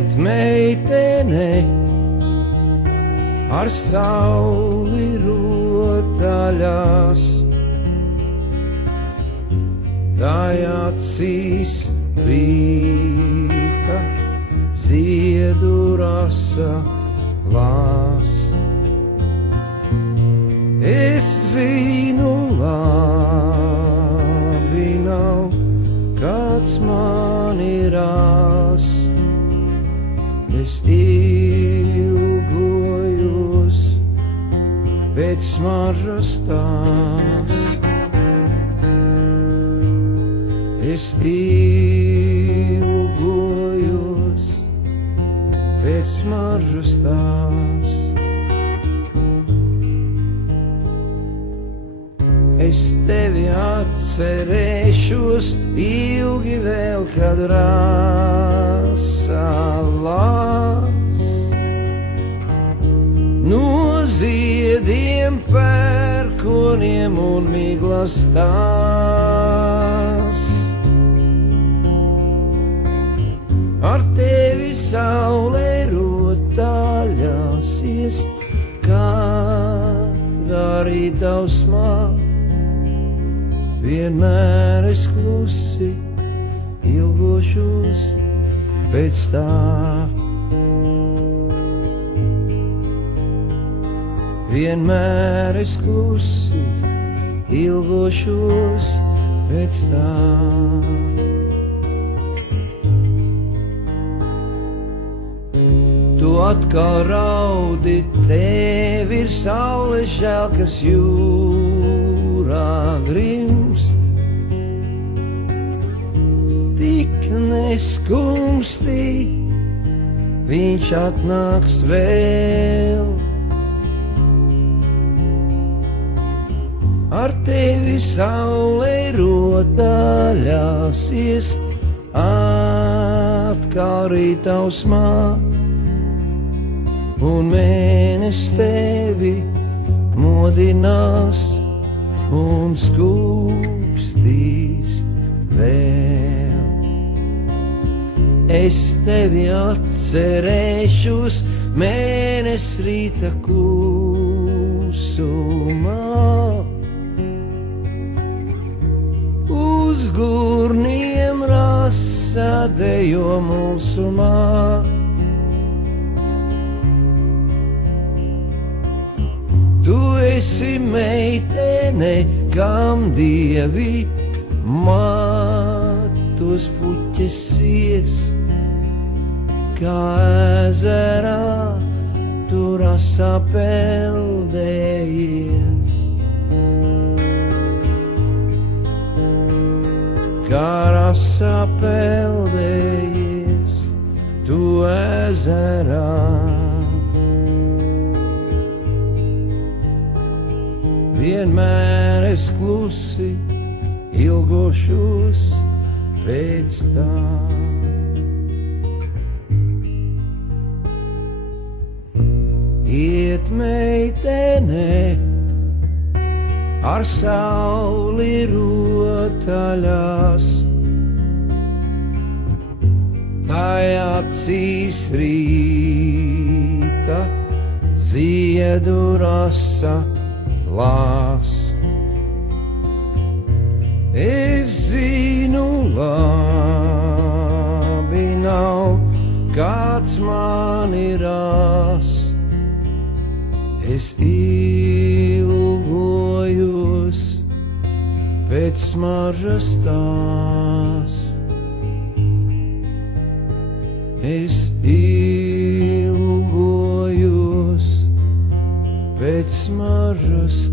iet meitene ar sauli rotaļās, tai acīs rīta ziedu rasa lās. Es zinu, labi nav, kāds man irās. Es ilgojos pēc smaržas tās. Es ilgojos pēc smaržas tās. Es tevi atcerēšos ilgi vēl, kad rasa lās. No ziediem, pērkoniem un miglas tās. Ar tevi saulē rotaļāsies, kādā rīta ausmā. Vienmēr es klusi ilgošos pēc tā. Vienmēr es klusi ilgošos pēc tā. Tu atkal raudi, tev ir saule žēl, kas jūrā grimst. Tik neskumsti viņš atnāks vēl. Ar tevi saule rotaļāsies, atkal rītausmā, un mēnesis tevi modinās un skūpstīs vēl. Es tevi atcerēšos mēnesis rīta klusumā. Uz gurniem rasa dejo mulsumā. Tu esi meitene, kam dievi matus puķesies, kā ezerā tu rasa peldējies. Kā rasa peldējies tu ezerā. Vienmēr es klusi ilgošos pēc tā. Iet meitene ar sauli rotaļās, tai acīs rīta ziedu rasa lās. Es zinu, labi nav, kāds man irās. Es ilgojos pēc smaržas tās. Es ilgojos pēc smaržas